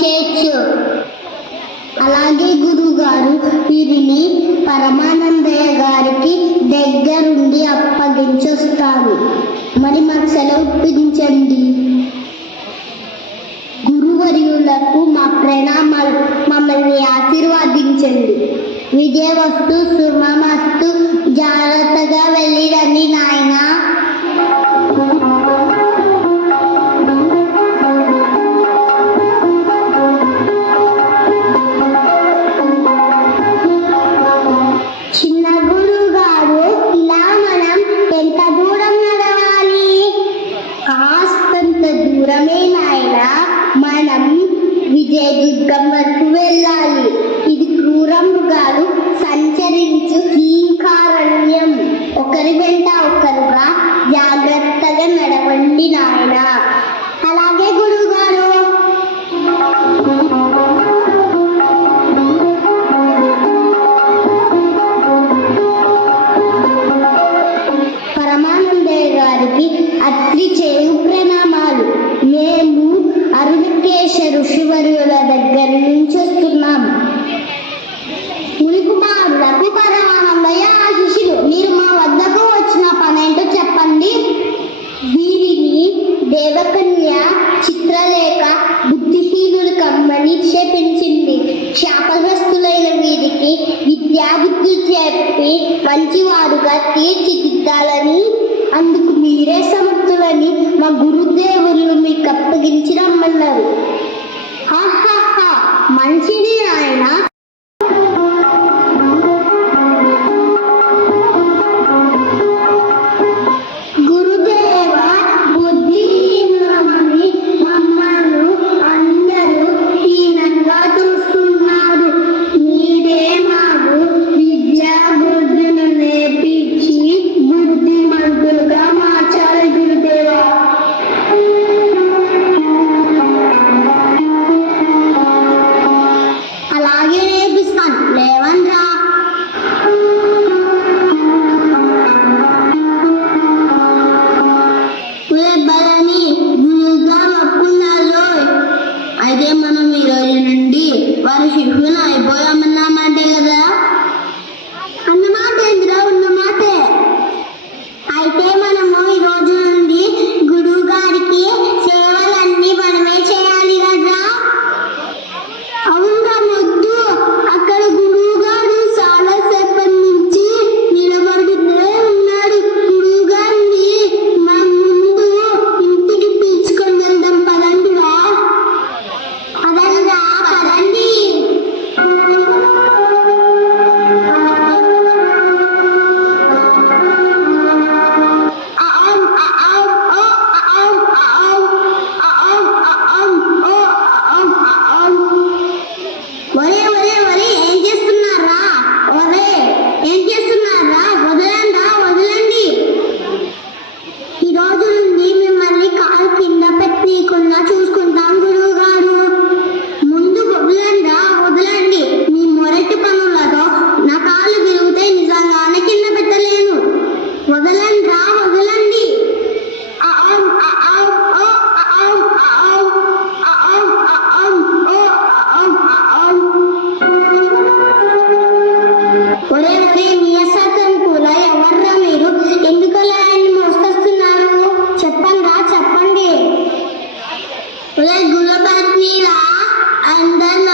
చేర్చు. అలాగే గురుగారు, వీరిని పరమానందయ్య గారికి దగ్గరుండి అప్పగించొస్తాను. మరి మాకు సెలవు ఇప్పించండి. గురువర్యులకు మా ప్రణామాలు. మమ్మల్ని ఆశీర్వదించండి. విజయవస్తు, శుభమస్తు. జాగ్రత్తగా వెళ్ళిరండి నాయనా. చిన్న గురుగారు, ఇలా మనం ఎంత దూరం నడవాలి? కాస్తంత దూరమే నాయనా. మనం విజయదుర్గం వరకు వెళ్ళాలి. ఇది క్రూర మృగాలు సంచరించు కీకారణ్యం. ఒకరి వెంట ఒకరుగా జాగ్రత్తగా నడవండి నాయనా. అలాగే గురుగారు. పరమానందయ్య గారికి అత్రి చేయు ప్రణామాలు. మేము అరుణకేశ ఋషివర్యుల దగ్గర నుంచి వస్తున్నాం. మునికుమారులకు పరమానందయ్య ఆశీస్సులు. మీరు మా వద్దకు వచ్చిన పనేంటో చెప్పండి. వీరిని దేవకన్య చిత్రలేఖ బుద్ధిహీనులు కమ్మని క్షేపించింది. శాపగ్రస్తులైన వీరికి విద్యాబుద్ధులు చెప్పి మంచివారుగా తీర్చిదిద్దాలని, అందుకు మీరే సమర్థులని మా గురుదేవులు మీకు అప్పగించి రమ్మన్నారు. మంచిది ఆయన. గురుదేవ, బుద్ధిహీనులమని మమ్మల్ని అందరూ హీనంగా చూస్తున్నారు. మీరే మాకు విద్యా బుద్ధులు నేర్పించి బుద్ధిమంతులుగా మార్చాలి గురుదేవా. అలాగే నేర్పిస్తాను, లేవన్రా. బలని గురుగా ఒప్పుకున్నారు. అయితే మనం ఈ రోజు నుండి వారి శిష్యులు అయిపోయామన్నమాటే కదా? అన్నమాట ఏందిరా? ఉన్నమాటే. అయితే మనము ఈ రోజు నుండి గురువు గారికి సేవలన్నీ మనమే చేయాలి కదా? అవునా మొద్దు? అక్కడ గురువు గారు చాలా సేపటి నుంచి నిలబడుతూనే ఉన్నాడు. గురువు గారిని మా ముందు ఇంటికి పిలుచుకొని వెళ్దాం. పదండిరా. పదండిరా, పదండి. ఒరే ఏం చేస్తున్నారా? ఏం చేస్తున్నారా? వదలండి. ఈ రోజు నుండి మిమ్మల్ని కాలు కింద పెట్టకుండా చూసుకుంటాం గురువు గారు. ముందు వదలండి. మీ మొరటి పనులతో నా కాళ్ళు విరిగితే నిజంగానే కింద పెట్టలేను. వదలండి. ఒరే నీరసత్వం కూడా ఎవర్రా మీరు? ఎందుకలా ఆయన్ని మోసుకొస్తున్నారు? చెప్పండి. ఒరే గులపత్నిలా అందరినీ